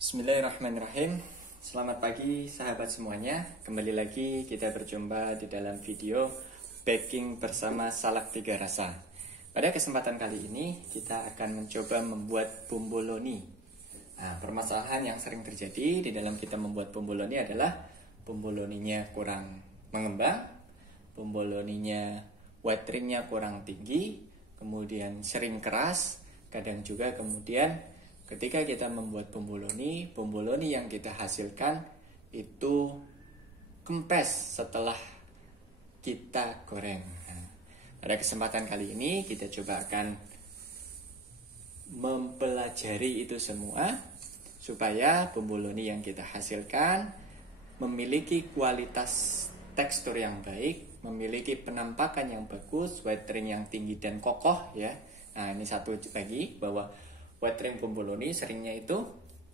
Bismillahirrahmanirrahim. Selamat pagi sahabat semuanya. Kembali lagi kita berjumpa di dalam video baking bersama salak tiga rasa. Pada kesempatan kali ini kita akan mencoba membuat bomboloni. Nah, permasalahan yang sering terjadi di dalam kita membuat bomboloni adalah bomboloninya kurang mengembang, bomboloninya wateringnya kurang tinggi, kemudian sering keras, kadang juga kemudian ketika kita membuat bomboloni yang kita hasilkan itu kempes setelah kita goreng. Nah, pada kesempatan kali ini kita coba akan mempelajari itu semua supaya bomboloni yang kita hasilkan memiliki kualitas tekstur yang baik, memiliki penampakan yang bagus, watering yang tinggi dan kokoh ya. Nah, ini satu lagi bahwa watering bomboloni seringnya itu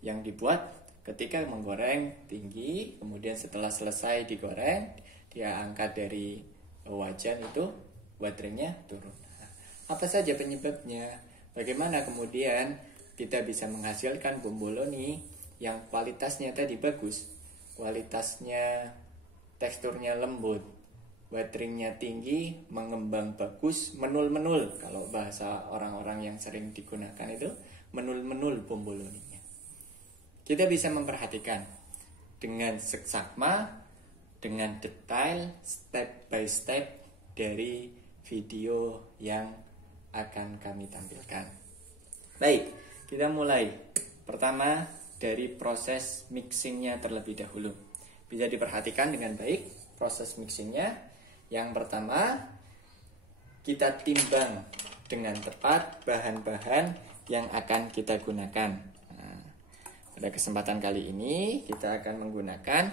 yang dibuat ketika menggoreng tinggi, kemudian setelah selesai digoreng, dia angkat dari wajan itu, wateringnya turun. Apa saja penyebabnya? Bagaimana kemudian kita bisa menghasilkan bomboloni yang kualitasnya tadi bagus, kualitasnya teksturnya lembut, wateringnya tinggi, mengembang bagus, menul-menul. Kalau bahasa orang-orang yang sering digunakan itu menul-menul bomboloninya. Kita bisa memperhatikan dengan seksama, dengan detail, step by step dari video yang akan kami tampilkan. Baik, kita mulai. Pertama, dari proses mixingnya terlebih dahulu. Bisa diperhatikan dengan baik proses mixingnya. Yang pertama, kita timbang dengan tepat bahan-bahan yang akan kita gunakan. Nah, pada kesempatan kali ini kita akan menggunakan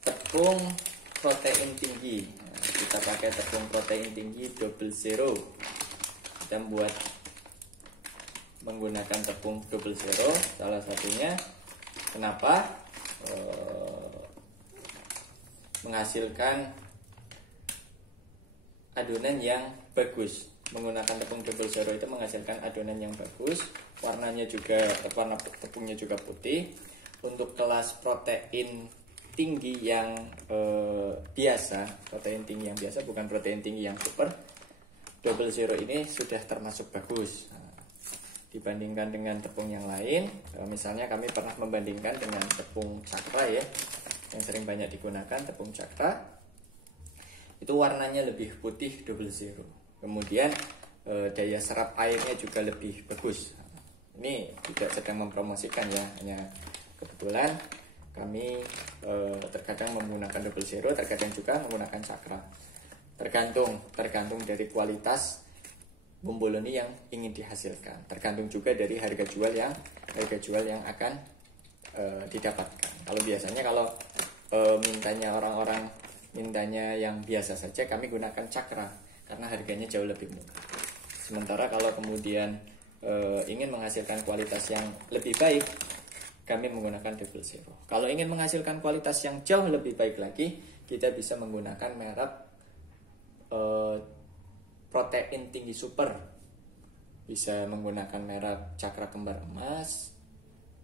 tepung protein tinggi. Nah, kita pakai tepung protein tinggi double zero. Kita menggunakan tepung double zero. Salah satunya kenapa menghasilkan adonan yang bagus. Menggunakan tepung double zero itu menghasilkan adonan yang bagus, warna tepungnya juga putih. Untuk kelas protein tinggi yang biasa, protein tinggi yang biasa, bukan protein tinggi yang super, double zero ini sudah termasuk bagus. Dibandingkan dengan tepung yang lain, misalnya kami pernah membandingkan dengan tepung cakra ya, yang sering banyak digunakan, tepung cakra itu warnanya lebih putih double zero. Kemudian daya serap airnya juga lebih bagus. Ini tidak sedang mempromosikan ya, hanya kebetulan kami terkadang menggunakan double zero, terkadang juga menggunakan cakra. Tergantung dari kualitas bomboloni yang ingin dihasilkan. Tergantung juga dari harga jual yang akan didapatkan. Kalau biasanya mintanya orang-orang mintanya yang biasa saja, kami gunakan cakra karena harganya jauh lebih murah. Sementara kalau kemudian ingin menghasilkan kualitas yang lebih baik, kami menggunakan double zero. Kalau ingin menghasilkan kualitas yang jauh lebih baik lagi, kita bisa menggunakan merek protein tinggi super. Bisa menggunakan merek cakra kembar emas,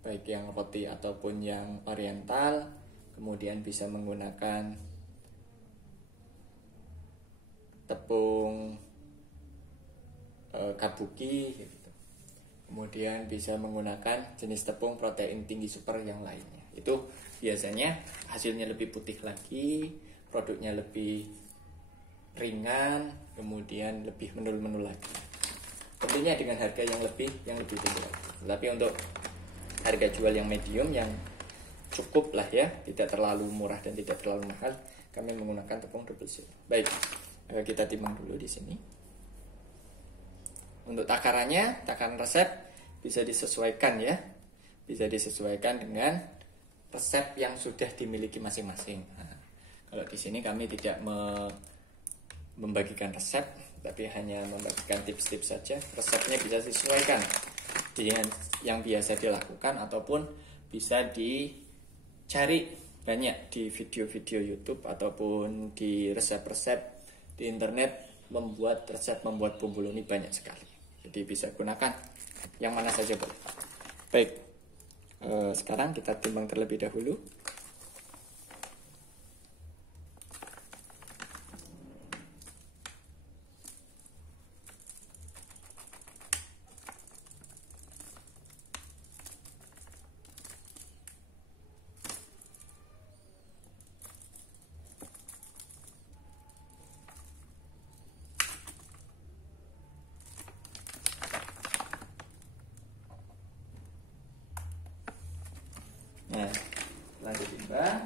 baik yang roti ataupun yang oriental. Kemudian bisa menggunakan tepung kabuki gitu. Kemudian bisa menggunakan jenis tepung protein tinggi super yang lainnya. Itu biasanya hasilnya lebih putih lagi, produknya lebih ringan, kemudian lebih menul-menul lagi. Tentunya dengan harga yang lebih tinggi lagi. Tapi untuk harga jual yang medium, yang cukup lah ya, tidak terlalu murah dan tidak terlalu mahal, kami menggunakan tepung double zero. Baik, kita timbang dulu di sini. Untuk takaran resep bisa disesuaikan ya, bisa disesuaikan dengan resep yang sudah dimiliki masing-masing. Nah, kalau di sini kami tidak membagikan resep, tapi hanya membagikan tips-tips saja. Resepnya bisa disesuaikan dengan yang biasa dilakukan ataupun bisa dicari banyak di video-video YouTube ataupun di resep-resep di internet. Membuat bomboloni banyak sekali. Jadi bisa gunakan yang mana saja boleh. Baik, sekarang kita timbang terlebih dahulu. Nah, setelah ditimbang,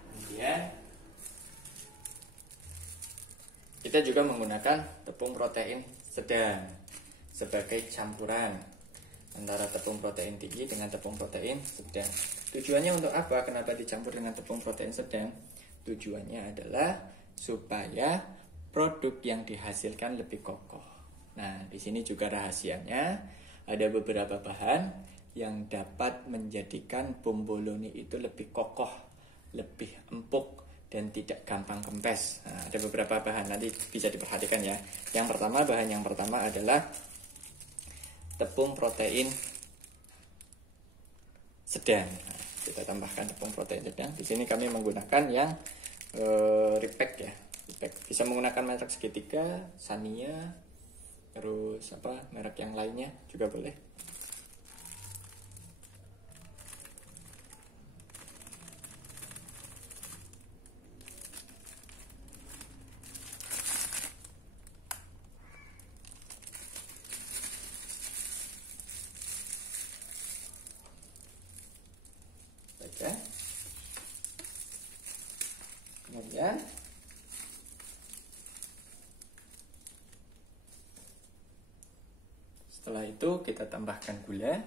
kemudian kita juga menggunakan tepung protein sedang sebagai campuran antara tepung protein tinggi dengan tepung protein sedang. Tujuannya untuk apa? Kenapa dicampur dengan tepung protein sedang? Tujuannya adalah supaya produk yang dihasilkan lebih kokoh. Nah, di sini juga rahasianya ada beberapa bahan yang dapat menjadikan bomboloni itu lebih kokoh, lebih empuk, dan tidak gampang kempes. Nah, ada beberapa bahan, nanti bisa diperhatikan ya. Bahan yang pertama adalah tepung protein sedang. Nah, kita tambahkan tepung protein sedang. Di sini kami menggunakan yang repack ya. Repack. Bisa menggunakan merek segitiga, Sania, terus merek yang lainnya juga boleh. Baca. Kemudian setelah itu kita tambahkan gula.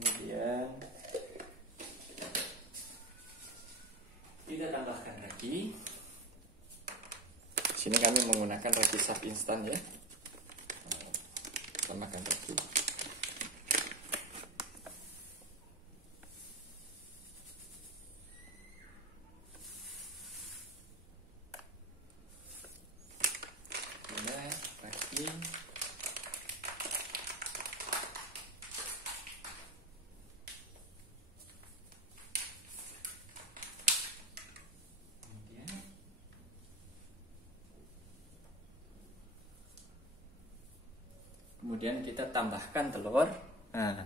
Kemudian kita tambahkan ragi. Di sini kami menggunakan ragi sap instan ya. Tambahkan ragi. Ragi. Kemudian kita tambahkan telur. Nah,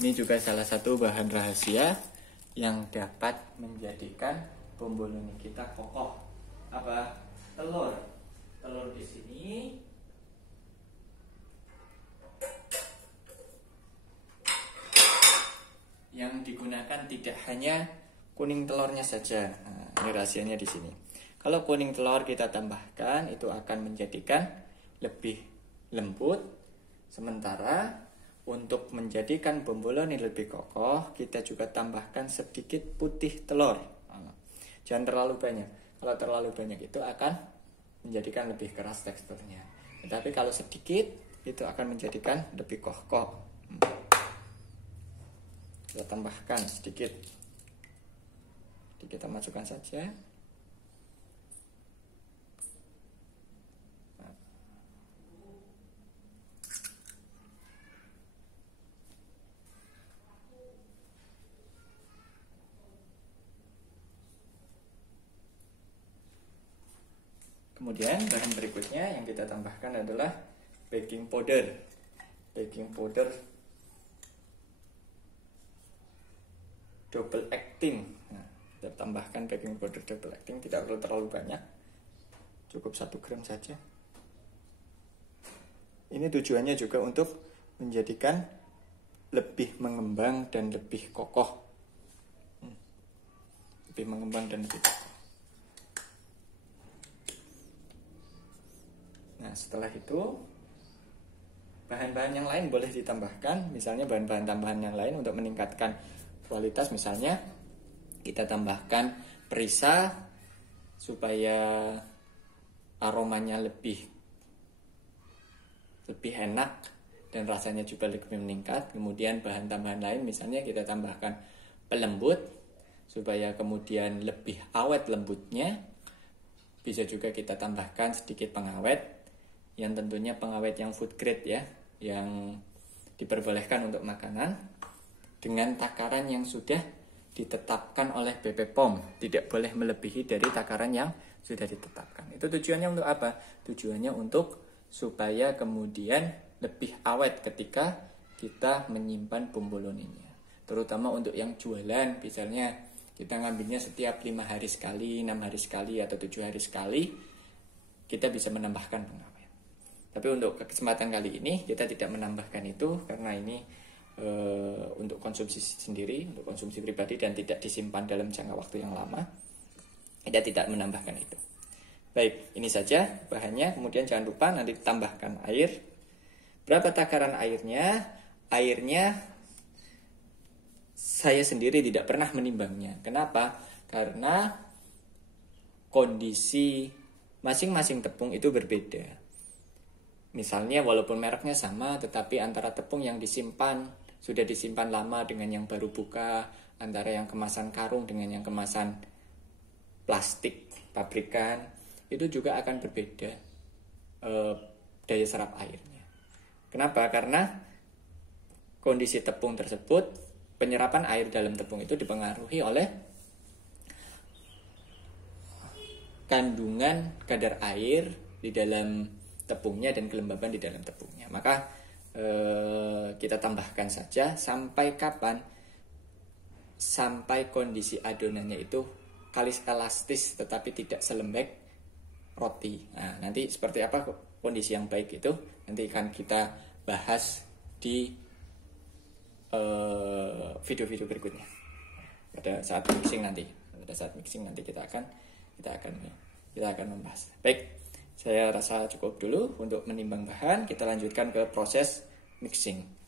ini juga salah satu bahan rahasia yang dapat menjadikan bomboloni kita kokoh. Apa? Telur. Telur di sini yang digunakan tidak hanya kuning telurnya saja. Nah, ini rahasianya di sini. Kalau kuning telur kita tambahkan, itu akan menjadikan lebih lembut. Sementara untuk menjadikan bomboloni lebih kokoh, kita juga tambahkan sedikit putih telur. Jangan terlalu banyak. Kalau terlalu banyak itu akan menjadikan lebih keras teksturnya. Tetapi kalau sedikit itu akan menjadikan lebih kokoh. Kita tambahkan sedikit. Jadi kita masukkan saja. Kemudian bahan berikutnya yang kita tambahkan adalah baking powder. Baking powder double acting. Nah, kita tambahkan baking powder double acting, tidak perlu terlalu banyak, cukup 1 gram saja. Ini tujuannya juga untuk menjadikan lebih mengembang dan lebih kokoh. Lebih mengembang dan lebih kokoh. Nah, setelah itu bahan-bahan yang lain boleh ditambahkan, misalnya bahan-bahan tambahan yang lain untuk meningkatkan kualitas, misalnya kita tambahkan perisa supaya aromanya lebih enak dan rasanya juga lebih meningkat. Kemudian bahan tambahan lain, misalnya kita tambahkan pelembut supaya kemudian lebih awet lembutnya. Bisa juga kita tambahkan sedikit pengawet, yang tentunya pengawet yang food grade ya, yang diperbolehkan untuk makanan, dengan takaran yang sudah ditetapkan oleh BP POM, tidak boleh melebihi dari takaran yang sudah ditetapkan. Itu tujuannya untuk apa? Tujuannya untuk supaya kemudian lebih awet ketika kita menyimpan bomboloninya. Terutama untuk yang jualan, misalnya kita ngambilnya setiap 5 hari sekali, 6 hari sekali, atau 7 hari sekali, kita bisa menambahkan pengawet. Tapi untuk kesempatan kali ini kita tidak menambahkan itu, karena ini untuk konsumsi sendiri, untuk konsumsi pribadi, dan tidak disimpan dalam jangka waktu yang lama. Kita tidak menambahkan itu. Baik, ini saja bahannya. Kemudian jangan lupa nanti tambahkan air. Berapa takaran airnya? Airnya saya sendiri tidak pernah menimbangnya. Kenapa? Karena kondisi masing-masing tepung itu berbeda. Misalnya walaupun mereknya sama, tetapi antara tepung yang sudah disimpan lama dengan yang baru buka, antara yang kemasan karung dengan yang kemasan plastik pabrikan, itu juga akan berbeda daya serap airnya. Kenapa? Karena kondisi tepung tersebut, penyerapan air dalam tepung itu dipengaruhi oleh kandungan kadar air di dalam tepungnya dan kelembaban di dalam tepungnya. Maka kita tambahkan saja sampai kapan? Sampai kondisi adonannya itu kalis elastis tetapi tidak selembek roti. Nah, nanti seperti apa kondisi yang baik itu nanti akan kita bahas di video-video berikutnya. Pada saat mixing nanti kita akan membahas. Baik. Saya rasa cukup dulu untuk menimbang bahan. Kita lanjutkan ke proses mixing.